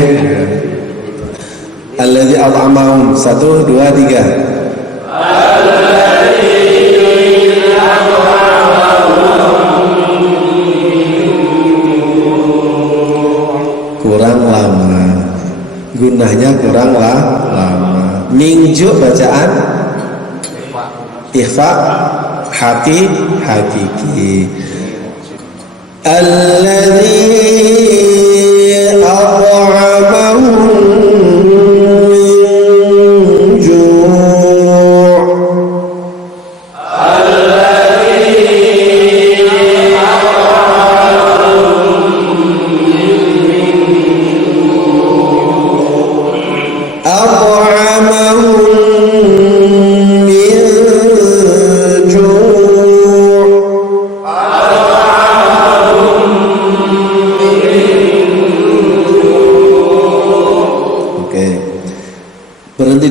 Alladzi at'amahum 1, 2, 3. Kurang lama, gunahnya kurang lama. Mingju bacaan ikhfa hakiki. Alladzi at'amahum min ju'.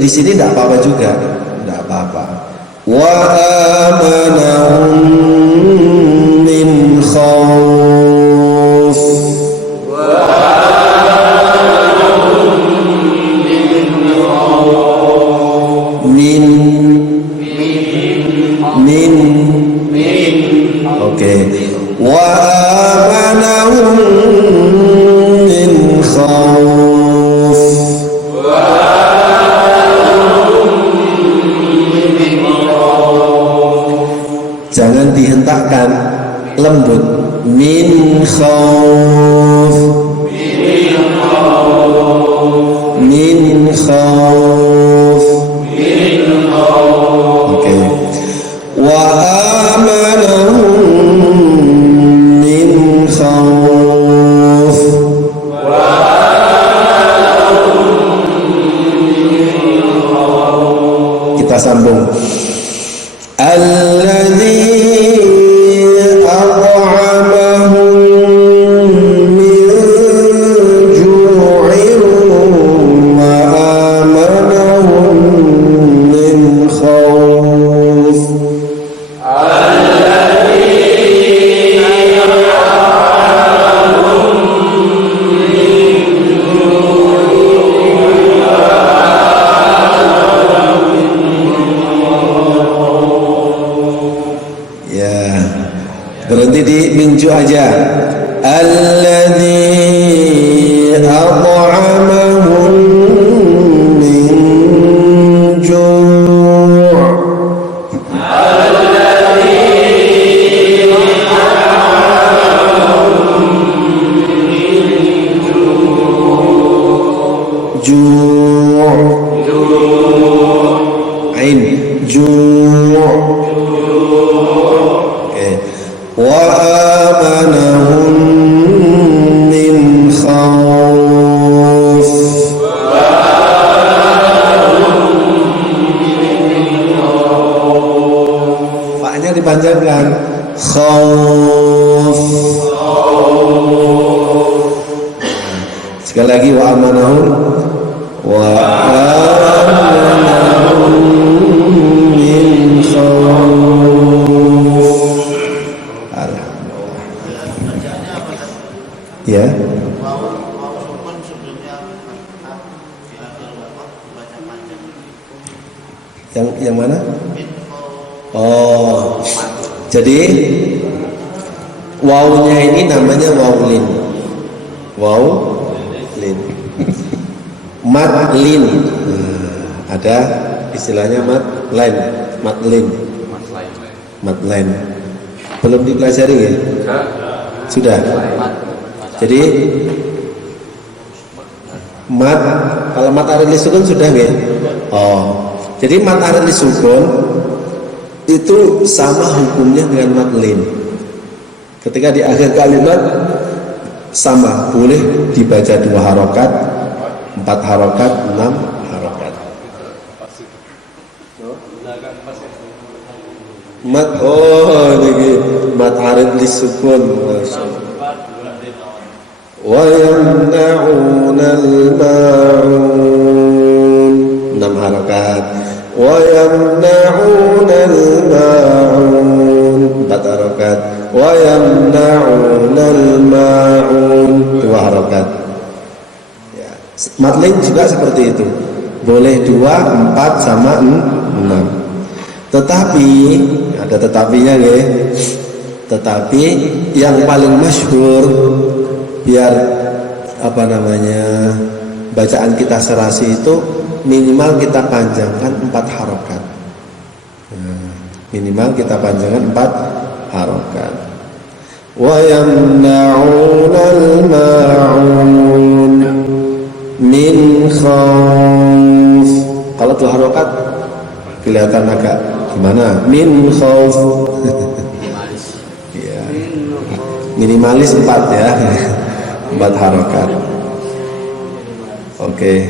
di sini tidak apa-apa juga, tidak apa-apa. Wa amanahum min khauf. Oke. Wa amanahum min khauf. Jangan dihentakkan, lembut. Min khauf. Min khauf. Oke. Wa amanahum min khauf. Kita sambung. Alladzi at'amahum min ju'in wa amanahum min khauf. Ya, berhenti di minju aja. Alladzi at'amahum min ju'. Ain ju'. Oke. Wa amanahum min khauf. Faknya dipanjangkan. Khauf. Sekali lagi wa amanahum. Wa amanahum min khauf. Alhamdulillah. Ya. Yang mana? Oh. Jadi wawunya ini namanya wawlin. Wawlin. Madlin. Ada istilahnya madlin. Madlin. Belum dipelajari ya? Sudah. Jadi mad, kalau mad arili sukun sudah nggak? Oh. Jadi mad arili sukun itu sama hukumnya dengan madlin. Ketika di akhir kalimat sama, boleh dibaca 2 harokat, 4 harokat, 6 harokat. Mad, oh ini mad arid lisukun. Wa yamna'una al-ma'un, 6 harokat. Wa yamna'una al-ma'un, 4 harokat. Wa yamna'una al-ma'un, 2 harokat. Ya. Madlin juga seperti itu, boleh 2, 4 sama 6. Tetapi ada tetapinya ya. Tetapi yang paling masyhur biar apa namanya bacaan kita serasi itu minimal kita panjangkan 4 harokat. Minimal kita panjangkan 4 harokat. Wa yamna'una al-ma'un min khauf. Kalau 2 harokat kelihatan agak gimana? Min khauf. Ya. Minimalis 4 ya. 4 harokat. Oke.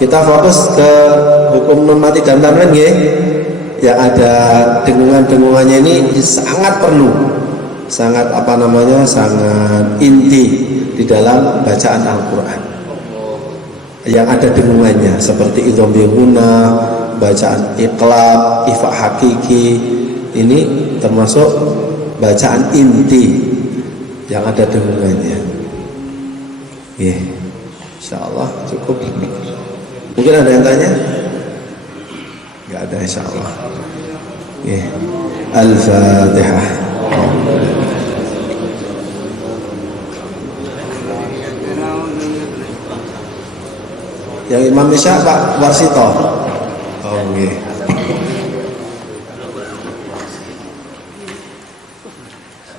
Kita fokus ke hukum nun mati dan tanwin ya. Yang ada dengungan-dengungannya ini sangat perlu. Sangat apa namanya? Sangat inti di dalam bacaan Al-Qur'an. yang ada dengungannya seperti idhom bihuna, bacaan iqlab, ifa hakiki, ini termasuk bacaan inti yang ada dengungannya. Insyaallah cukup. Mungkin ada yang tanya? Enggak ada, insyaallah. Al-Fatihah. Yang Imam Isya Pak Warsito. Oh nggih.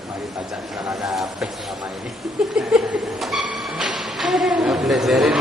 Mari baca salah kabeh selama ini. Ya belajarin